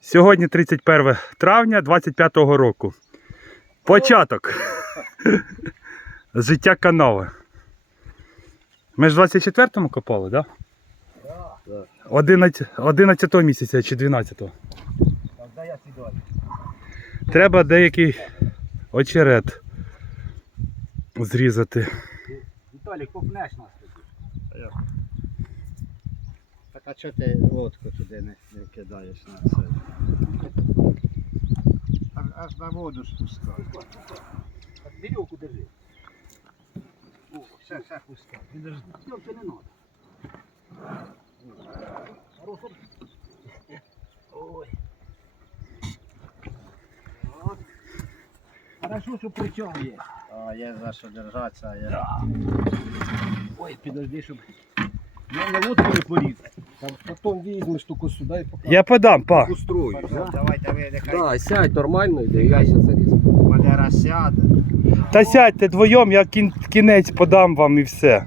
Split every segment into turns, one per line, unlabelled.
Сьогодні 31 травня 25-го року. Початок. Життя канави. Ми ж в 24-му копали, так? Да? 11, 11 місяця чи 12-го.
Когда я сідаю.
Треба деякий очерет зрізати.
Віталік, попнеш нас тоді.
Так а чого ти лодку туди не, не кидаєш на це? Аж, аж на воду спускаєш.
Так, вірьовку держи. О, все, все пускай. Підожди. Тільки не надо. Хорошо. Ой. От. Хорошо, що причому є.
А є за що держатися, а є.
Да. Ой, підожди, щоб я на лодку не порізати.
Там потом візьмеш тільки сюди і поки
Я подам, па.
устрою.
Хорошо, Давайте ви нехай
Да, сядь нормально, йде, я ще залізу.
Валера сяде.
Та сядьте двоєм, я кін- кінець подам вам і все.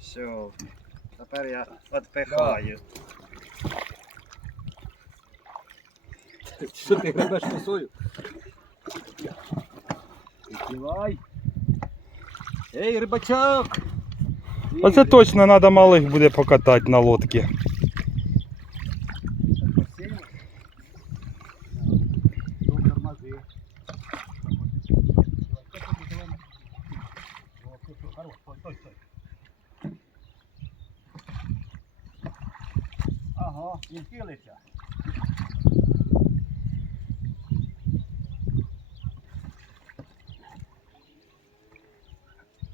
Все. Тепер я відпихаю.
Що ти гребеш косою?
Відкривай.
Ей, рибачок!
Оце точно треба малих буде покатати на лодці.
Ага, не вхилився.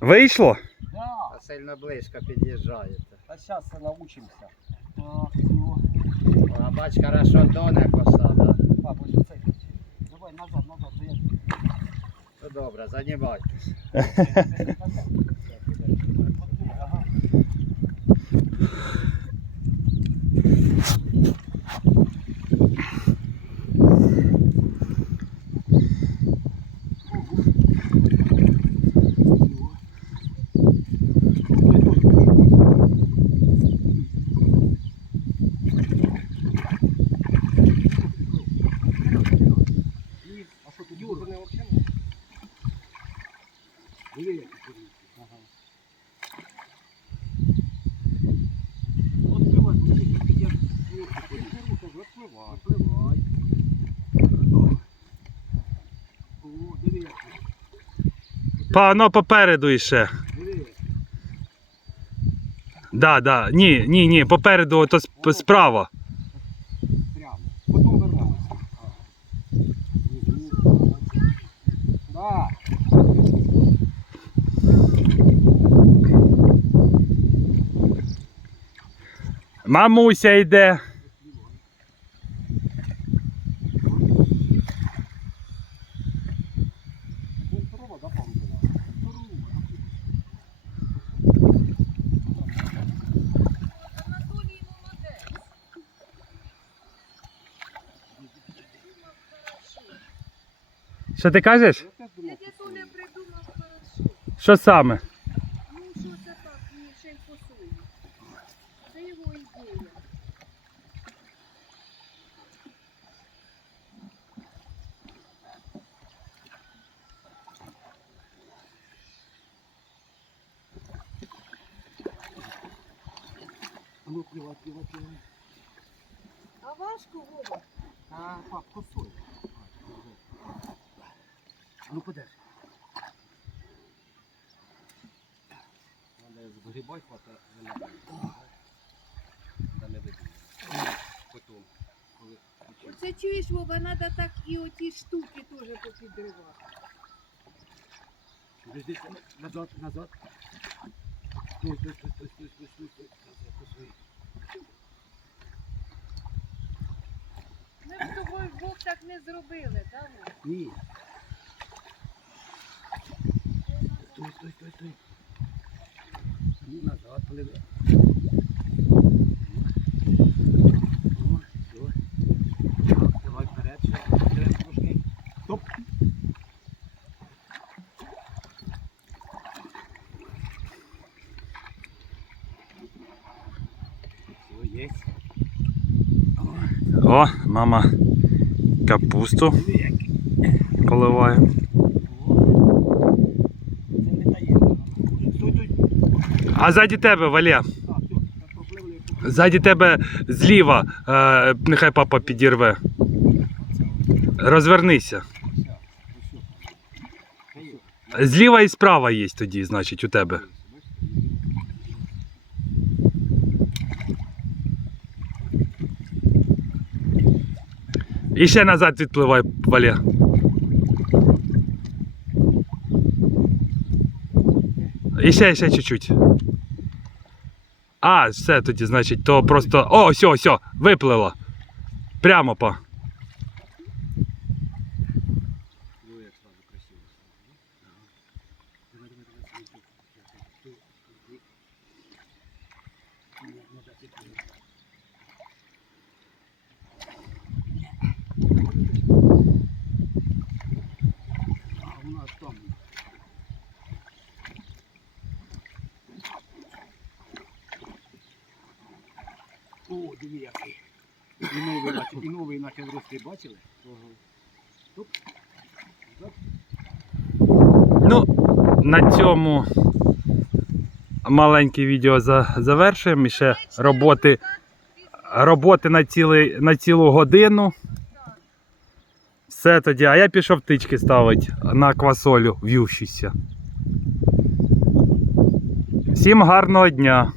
Вийшло?
Да.
А сильно близько під'їжджаєте.
А зараз научимося.
Так, все.
А бач, хорошо доне
посада. ось оцей.
Давай назад, назад, то.
Ну добре, занімайтесь.
Ага. А що тут Юр?
Вони взагалі не
Диви, які курні. Ага. Відпливай, куди ти підеш? Відпливай. Відпливай. О, диви, як.
Па, воно попереду іще. Да, да. Ні, ні, ні, попереду, ото сп- справа.
Прямо. Потім вернемося. Да.
Мамуся йде.
Ну, здорово, да, пам'ятаю? Здорово.
Що ти кажеш?
Я думав,
придумав хорошо.
Що саме?
Ну що це так, мені ще й посує. Це його ідея.
А ну, плівай, плівай, плівай.
А важко Вова?
А, пап, косой. Ну, подержи.
Треба згрібати, хвата, да не видно. Потім, коли
Оце чуєш, Вова, треба так і оті штуки теж попідривати.
Подожди, назад, назад. Стой, стой, стой, стой, стой, стой, стой, стой. Назад, косой.
Ми б з тобою вдвох так не зробили, так?
Ні. Стой, стой, стой. Ну, назад, пливи. О, все. Давай вперед, ще. Вперед трошки. Все, есть.
О, мама капусту поливає.
Це не таємно. Стой, стой.
А ззаді тебе, Валя. Ззаді тебе зліва. Е, нехай папа підірве. Розвернися. Зліва і справа є тоді, значить, у тебе. І ще назад відпливай, Валя. І ще, ще чуть-чуть. А, все тоді, значить, то просто. О, все, все, виплило. Прямо по.
Ну, як сразу красиво.
Давай, давай, давай, давай. Стой, стой. Не, не зацепили. А у нас там. О, диви який. І новий, наче- і новий почав рости, бачили?
Ну, на цьому маленьке відео завершуємо. І ще роботи, роботи на, цілий, на цілу годину. Все тоді, а я пішов птички ставити на квасолю в'ющуся. Всім гарного дня!